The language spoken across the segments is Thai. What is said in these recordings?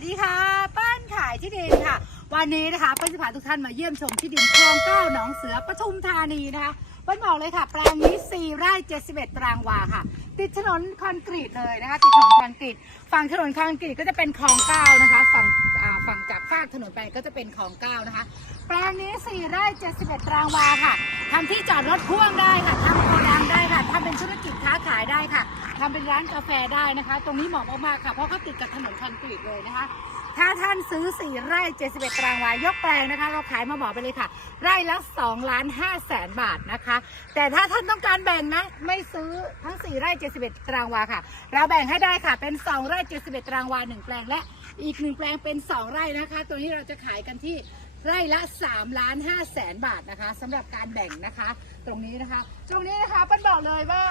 วัสดีค่ะป้านขายที่ดินค่ะ วันนี้นะคะป้านจะพาทุกท่านมาเยี่ยมชมที่ดินคลองเก้าหนองเสือปทุมธานีนะคะป้านบอกเลยค่ะแปลงนี้4ไร่71ตารางวาค่ะ ติดถนนคอนกรีตเลยนะคะติดถนนคอนกรีตฝั่งถนนคอนกรีตก็จะเป็นคลองเก้านะคะฝั่งฝั่งจากฟากถนนไปก็จะเป็นคลองเก้านะคะ แปลงนี้4ไร่71ตารางวาค่ะทำที่จอดรถพ่วงได้ค่ะทำ ค่ะทำเป็นธุรกิจค้าขายได้ค่ะทำเป็นร้านกาแฟได้นะคะ ตรงนี้เหมาะมากๆค่ะ เพราะเขาติดกับถนนคอนกรีตเลยนะคะ ถ้าท่านซื้อ 4 ไร่ 71 ตารางวายกแปลงนะคะ เราขายมาบอกไปเลยค่ะ ไร่ละ2ล้าน5แสนบาทนะคะ แต่ถ้าท่านต้องการแบ่งนะ ไม่ซื้อทั้ง 4 ไร่ 71 ตารางวาค่ะ เราแบ่งให้ได้ค่ะ เป็น 2 ไร่ 71 ตารางวา 1 แปลงและอีก 1 แปลงเป็น 2 ไร่นะคะ ตัวนี้เราจะขายกันที่ ไร่ละ3ล้าน5แสนบาทนะคะสำหรับการแบ่งนะคะ ตรงนี้นะคะ ตรงนี้นะคะเปิ้ลบอกเลยว่า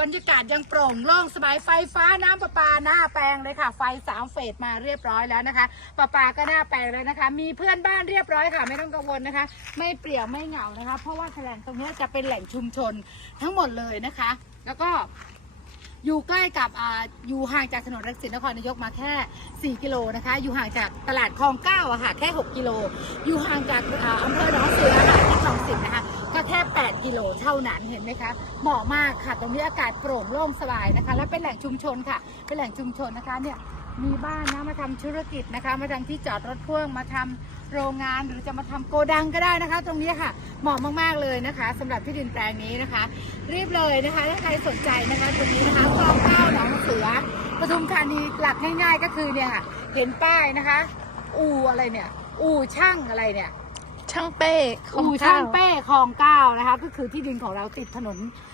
บรรยากาศยังโปร่งโล่งสบายไฟฟ้าน้ำประปาหน้าแปลงเลยค่ะ ไฟสามเฟสมาเรียบร้อยแล้วนะคะ ประปาก็หน้าแปลงแล้วนะคะ มีเพื่อนบ้านเรียบร้อยค่ะ ไม่ต้องกังวลนะคะ ไม่เปลี่ยวไม่เหงานะคะ เพราะว่าแหล่งตรงนี้จะเป็นแหล่งชุมชนทั้งหมดเลยนะคะ แล้วก็ อยู่ใกล้กับอ่าอยู่ห่างจากถนนรังสิตนครนายกมาแค่ 4 กิโลนะคะ อยู่ห่างจากตลาดคลองเก้าอะค่ะแค่ 6 กิโล อยู่ห่างจากอ่าอำเภอหนองเสือค่ะที่คลองสิบนะคะก็แค่ 8 กิโลเท่านั้นเห็นไหมคะ เหมาะมากค่ะ ตรงนี้อากาศโปร่งโล่งสบายนะคะ และเป็นแหล่งชุมชนค่ะ เป็นแหล่งชุมชนนะคะเนี่ย มีบ้านนะมาทำธุรกิจนะคะ มาทำที่จอดรถพ่วงมาทำโรงงานหรือจะมาทำโกดังก็ได้นะคะ ตรงนี้ค่ะเหมาะมากๆเลยนะคะสำหรับที่ดินแปลงนี้นะคะ รีบเลยนะคะถ้าใครสนใจนะคะตรงนี้นะคะคลองเก้าหนองเสือปทุมธานีหลักง่ายๆ ก็คือเนี่ยค่ะเห็นป้ายนะคะ อู่อะไรเนี่ย อู่ช่างอะไรเนี่ยช่างเป้ของอู่ช่างเป้คลองเก้านะคะ ก็คือที่ดินของเราติดถนนอ่า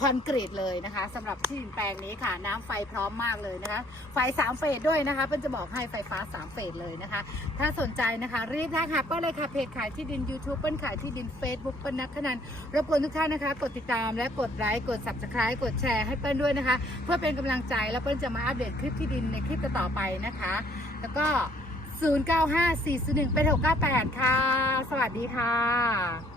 คอนกรีตเลยนะคะสำหรับที่ดินแปลงนี้ค่ะ น้ำไฟพร้อมมากเลยนะคะ ไฟสามเฟสด้วยนะคะเพิ่นจะบอกให้ไฟฟ้าสามเฟสเลยนะคะ ถ้าสนใจนะคะรีบทักหาเปิ้ลเลยค่ะเพจขายที่ดิน YouTube เปิ้ลขายที่ดิน Facebook เปิ้ลนักขนันรบกวนทุกท่านนะคะ กดติดตามและกดไลค์กด subscribe กดแชร์ให้เปิ้ลด้วยนะคะ เพื่อเป็นกำลังใจแล้วเปิ้ลจะมาอัปเดตคลิปที่ดินในคลิปต่อไปนะคะ แล้วก็095401เป็น698 ค่ะ สวัสดีค่ะ